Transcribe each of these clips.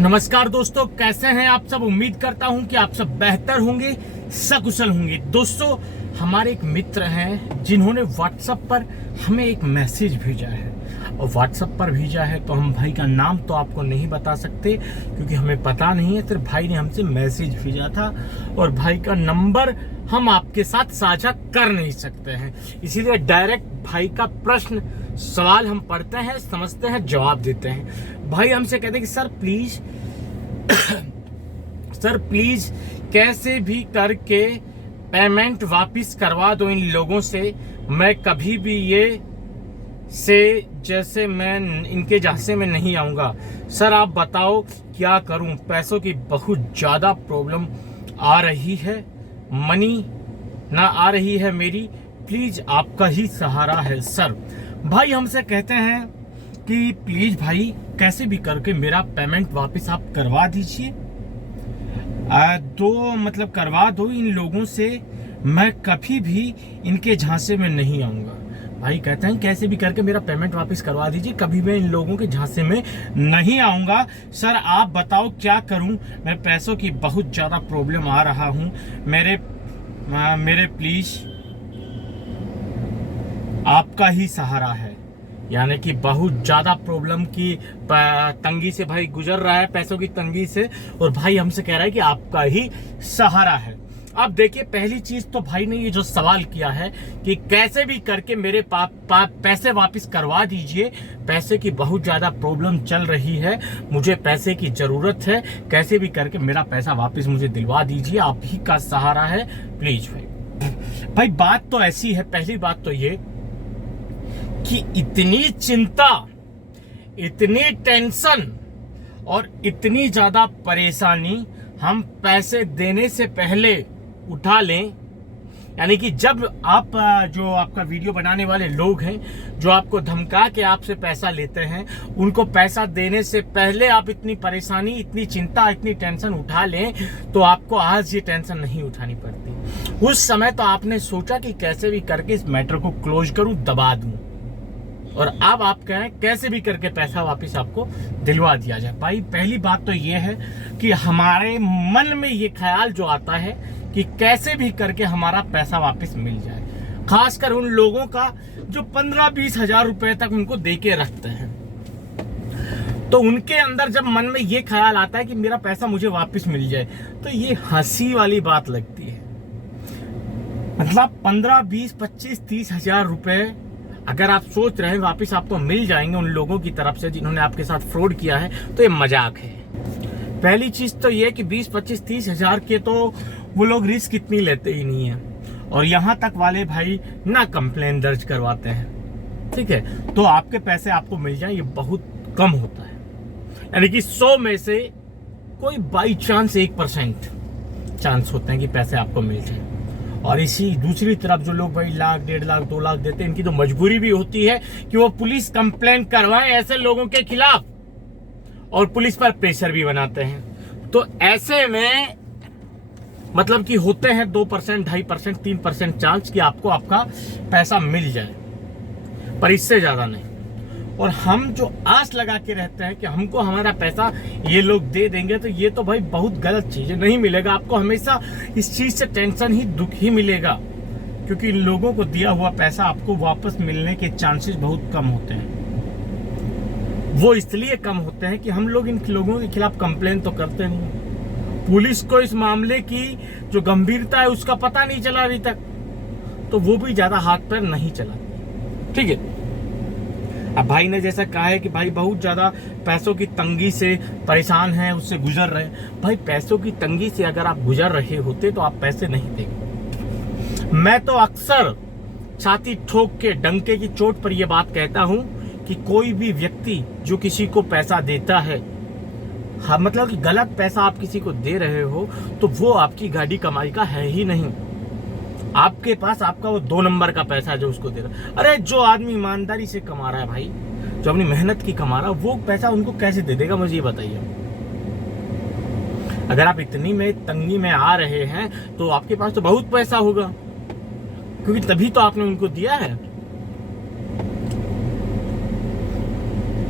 नमस्कार दोस्तों, कैसे हैं आप सब। उम्मीद करता हूं कि आप सब बेहतर होंगे, सकुशल होंगे। दोस्तों, हमारे एक मित्र हैं जिन्होंने व्हाट्सएप पर हमें एक मैसेज भेजा है, और व्हाट्सएप पर भेजा है तो हम भाई का नाम तो आपको नहीं बता सकते क्योंकि हमें पता नहीं है। सिर्फ भाई ने हमसे मैसेज भेजा था और भाई का नंबर हम आपके साथ साझा कर नहीं सकते हैं, इसीलिए डायरेक्ट भाई का प्रश्न सवाल हम पढ़ते हैं, समझते हैं, जवाब देते हैं। भाई हमसे कहते हैं कि सर प्लीज कैसे भी करके पेमेंट वापस करवा दो इन लोगों से। मैं कभी भी इनके झांसे में नहीं आऊंगा। सर आप बताओ क्या करूं, पैसों की बहुत ज्यादा प्रॉब्लम आ रही है, मनी ना आ रही है मेरी, प्लीज आपका ही सहारा है सर। भाई हमसे कहते हैं कि प्लीज भाई कैसे भी करके मेरा पेमेंट वापस आप करवा दीजिए, करवा दो इन लोगों से, मैं कभी भी इनके झांसे में नहीं आऊंगा। भाई कहते हैं कैसे भी करके मेरा पेमेंट वापस करवा दीजिए, कभी मैं इन लोगों के झांसे में नहीं आऊंगा। सर आप बताओ क्या करूं, मैं पैसों की बहुत ज्यादा प्रॉब्लम आ रहा हूं, मेरे प्लीज आपका ही सहारा है। यानी कि बहुत ज्यादा प्रॉब्लम की तंगी से भाई गुजर रहा है, पैसों की तंगी से, और भाई हमसे कह रहा है कि आपका ही सहारा है। अब देखिए, पहली चीज तो भाई ने ये जो सवाल किया है कि कैसे भी करके मेरे पैसे वापस करवा दीजिए, पैसे की बहुत ज्यादा प्रॉब्लम चल रही है, मुझे पैसे की जरूरत है, कैसे भी करके मेरा पैसा वापस मुझे दिलवा दीजिए, आप ही का सहारा है प्लीज। भाई बात तो ऐसी है, पहली बात तो ये कि इतनी चिंता, इतनी टेंशन और इतनी ज्यादा परेशानी हम पैसे देने से पहले उठा लें। यानी कि जब आप जो आपका वीडियो बनाने वाले लोग हैं, जो आपको धमका के आपसे पैसा लेते हैं, उनको पैसा देने से पहले आप इतनी परेशानी, इतनी चिंता, इतनी टेंशन उठा लें, तो आपको आज ये टेंशन नहीं उठानी पड़ती। उस समय तो आपने सोचा कि कैसे भी करके इस मैटर को क्लोज करूं, दबा दूं, और अब आप कहें कैसे भी करके पैसा वापस आपको दिलवा दिया जाए। भाई पहली बात तो ये है कि हमारे मन में ये ख्याल जो आता है कि कैसे भी करके हमारा पैसा वापस मिल जाए, खासकर उन लोगों का जो 15-20 हजार रुपए तक उनको दे के रखते हैं, तो उनके अंदर जब मन में ये ख्याल आता है कि मेरा पैसा मुझे वापस मिल जाए, तो ये हंसी वाली बात लगती है। मतलब 15, 20, 25, 30 हजार रुपए अगर आप सोच रहे हैं वापस आपको मिल जाएंगे उन लोगों की तरफ से जिन्होंने आपके साथ फ्रॉड किया है, तो ये मजाक है। पहली चीज तो ये कि 20, 25, 30 हजार के तो वो लोग रिस्क इतनी लेते ही नहीं है, और यहाँ तक वाले भाई ना कंप्लेन दर्ज करवाते हैं, ठीक है। तो आपके पैसे आपको मिल जाए ये बहुत कम होता है। यानी कि 100 में से कोई बाई चांस 1% चांस होते हैं कि पैसे आपको मिल जाए। और इसी दूसरी तरफ जो लोग भाई 1 लाख, 1.5 लाख, 2 लाख देते हैं, इनकी तो मजबूरी भी होती है कि वो पुलिस कंप्लेंट करवाएं ऐसे लोगों के खिलाफ, और पुलिस पर प्रेशर भी बनाते हैं। तो ऐसे में मतलब कि होते हैं 2%, 2.5%, 3% चांस कि आपको आपका पैसा मिल जाए, पर इससे ज्यादा नहीं। और हम जो आस लगा के रहते हैं कि हमको हमारा पैसा ये लोग दे देंगे, तो ये तो भाई बहुत गलत चीज है। नहीं मिलेगा आपको, हमेशा इस चीज से टेंशन ही, दुख ही मिलेगा, क्योंकि इन लोगों को दिया हुआ पैसा आपको वापस मिलने के चांसेस बहुत कम होते हैं। वो इसलिए कम होते हैं कि हम लोग इन लोगों के खिलाफ कंप्लेन तो करते नहीं, पुलिस को इस मामले की जो गंभीरता है उसका पता नहीं चला अभी तक, तो वो भी ज्यादा हाथ पैर नहीं चला, ठीक है। अब भाई ने जैसा कहा है कि भाई बहुत ज्यादा पैसों की तंगी से परेशान हैं, उससे गुजर रहे हैं। भाई पैसों की तंगी से अगर आप गुजर रहे होते तो आप पैसे नहीं देंगे। मैं तो अक्सर छाती ठोक के डंके की चोट पर यह बात कहता हूं कि कोई भी व्यक्ति जो किसी को पैसा देता है, हाँ मतलब कि गलत पैसा आप किसी को दे रहे हो, तो वो आपकी गाड़ी कमाई का है ही नहीं। आपके पास आपका वो 2 नंबर का पैसा है जो उसको दे रहा है। अरे जो आदमी ईमानदारी से कमा रहा है भाई, जो अपनी मेहनत की कमा रहा है, वो पैसा उनको कैसे दे देगा, मुझे ये बताइए। अगर आप इतनी में तंगी में आ रहे हैं तो आपके पास तो बहुत पैसा होगा, क्योंकि तभी तो आपने उनको दिया है।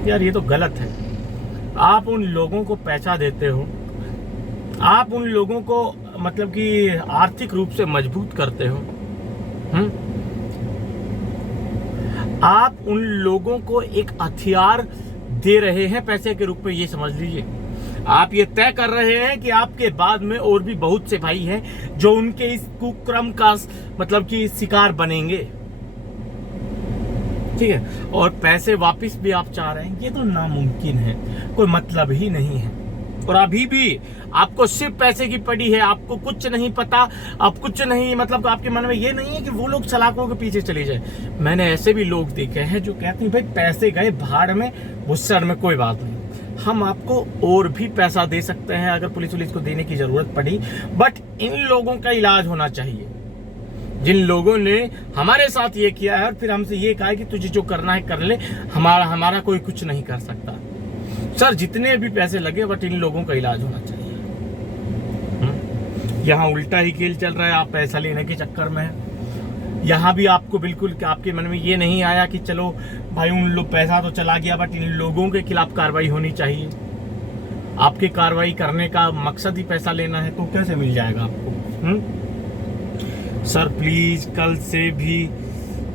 यार ये तो गलत है। आप उन लोगों को पैसा देते हो, आप उन लोगों को मतलब कि आर्थिक रूप से मजबूत करते हो। आप उन लोगों को एक हथियार दे रहे हैं पैसे के रूप में, ये समझ लीजिए। आप ये तय कर रहे हैं कि आपके बाद में और भी बहुत से भाई हैं जो उनके इस कुक्रम का मतलब कि शिकार बनेंगे, ठीक है। और पैसे वापस भी आप चाह रहे हैं, ये तो नामुमकिन है, कोई मतलब ही नहीं है। और अभी भी आपको सिर्फ पैसे की पड़ी है, आपको कुछ नहीं पता, आप कुछ नहीं, मतलब आपके मन में ये नहीं है कि वो लोग सलाखों के पीछे चले जाए। मैंने ऐसे भी लोग देखे हैं जो कहते हैं भाई पैसे गए भाड़ में, भुस्सड़ में, कोई बात नहीं, हम आपको और भी पैसा दे सकते हैं अगर पुलिस को देने की जरूरत पड़ी, बट इन लोगों का इलाज होना चाहिए जिन लोगों ने हमारे साथ ये किया है और फिर हमसे ये कहा है कि तुझे जो करना है कर ले, हमारा कोई कुछ नहीं कर सकता। सर जितने भी पैसे लगे बट इन लोगों का इलाज होना चाहिए। यहाँ उल्टा ही खेल चल रहा है, आप पैसा लेने के चक्कर में है। यहाँ भी आपको बिल्कुल आपके मन में ये नहीं आया कि चलो भाई उन लोग पैसा तो चला गया बट इन लोगों के खिलाफ कार्रवाई होनी चाहिए। आपके कार्रवाई करने का मकसद ही पैसा लेना है, तो कैसे मिल जाएगा आपको? सर प्लीज कल से भी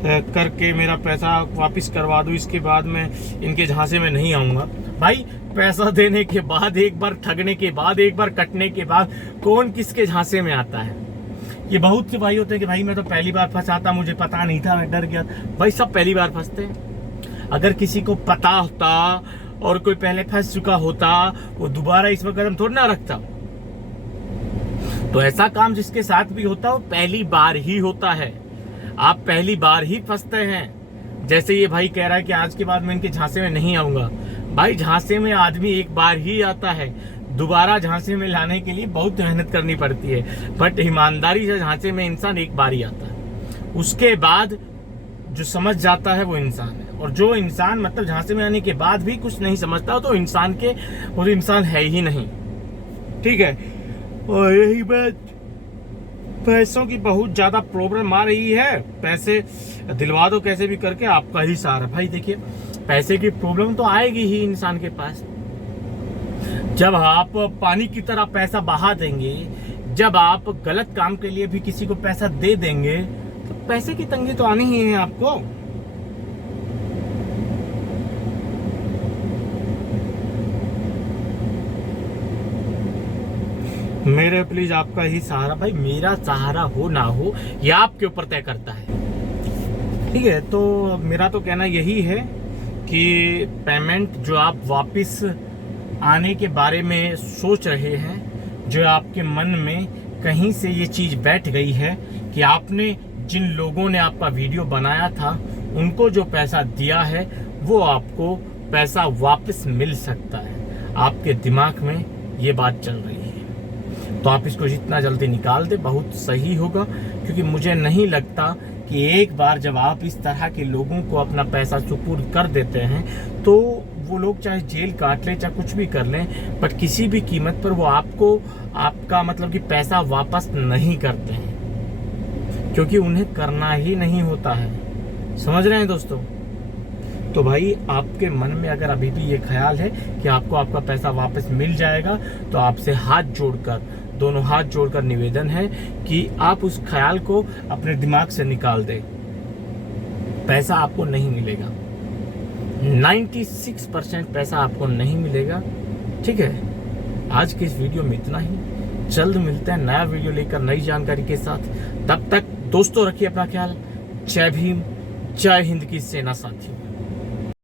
करके मेरा पैसा वापस करवा दो, इसके बाद मैं इनके झांसे में नहीं आऊंगा। भाई पैसा देने के बाद, एक बार ठगने के बाद, एक बार कटने के बाद कौन किसके झांसे में आता है? ये बहुत से भाई होते हैं कि भाई मैं तो पहली बार फंसा था, मुझे पता नहीं था, मैं डर गया। भाई सब पहली बार फंसते हैं। अगर किसी को पता होता और कोई पहले फंस चुका होता, वो दोबारा इसमें कदम थोड़ा ना रखता। तो ऐसा काम जिसके साथ भी होता है वो पहली बार ही होता है। आप पहली बार ही फंसते हैं। जैसे ये भाई कह रहा है कि आज के बाद मैं इनके झांसे में नहीं आऊंगा। भाई झांसे में आदमी एक बार ही आता है, दोबारा झांसे में लाने के लिए बहुत मेहनत करनी पड़ती है, बट ईमानदारी से झांसे में इंसान एक बार ही आता है। उसके बाद जो समझ जाता है वो इंसान है, और जो इंसान मतलब झांसे में आने के बाद भी कुछ नहीं समझता तो वो इंसान है ही नहीं, ठीक है। और यही बात, पैसों की बहुत ज्यादा प्रॉब्लम आ रही है। पैसे दिलवा दो कैसे भी करके, आपका ही सहारा। भाई देखिए पैसे की प्रॉब्लम तो आएगी ही इंसान के पास। जब आप पानी की तरह पैसा बहा देंगे, जब आप गलत काम के लिए भी किसी को पैसा दे देंगे, तो पैसे की तंगी तो आनी ही है आपको। मेरे प्लीज आपका ही सहारा। भाई मेरा सहारा हो ना हो ये आपके ऊपर तय करता है, ठीक है। तो मेरा तो कहना यही है कि पेमेंट जो आप वापस आने के बारे में सोच रहे हैं, जो आपके मन में कहीं से ये चीज़ बैठ गई है कि आपने जिन लोगों ने आपका वीडियो बनाया था उनको जो पैसा दिया है वो आपको पैसा वापस मिल सकता है, आपके दिमाग में ये बात चल रही है। तो आप इसको जितना जल्दी निकाल दे बहुत सही होगा, क्योंकि मुझे नहीं लगता कि एक बार जब आप इस तरह के लोगों को अपना पैसा सुपुर्द कर देते हैं तो वो लोग चाहे जेल काट लें चाहे कुछ भी कर लें, बट किसी भी कीमत पर वो आपको आपका मतलब कि पैसा वापस नहीं करते हैं, क्योंकि उन्हें करना ही नहीं होता है। समझ रहे हैं दोस्तों? तो भाई आपके मन में अगर अभी भी ये ख्याल है कि आपको आपका पैसा वापस मिल जाएगा, तो आपसे दोनों हाथ जोड़कर निवेदन है कि आप उस ख्याल को अपने दिमाग से निकाल दें। पैसा आपको नहीं मिलेगा, 96% पैसा आपको नहीं मिलेगा, ठीक है। आज के इस वीडियो में इतना ही, जल्द मिलते हैं नया वीडियो लेकर नई जानकारी के साथ। तब तक दोस्तों रखिए अपना ख्याल। जय भीम, जय हिंद की सेना साथियों।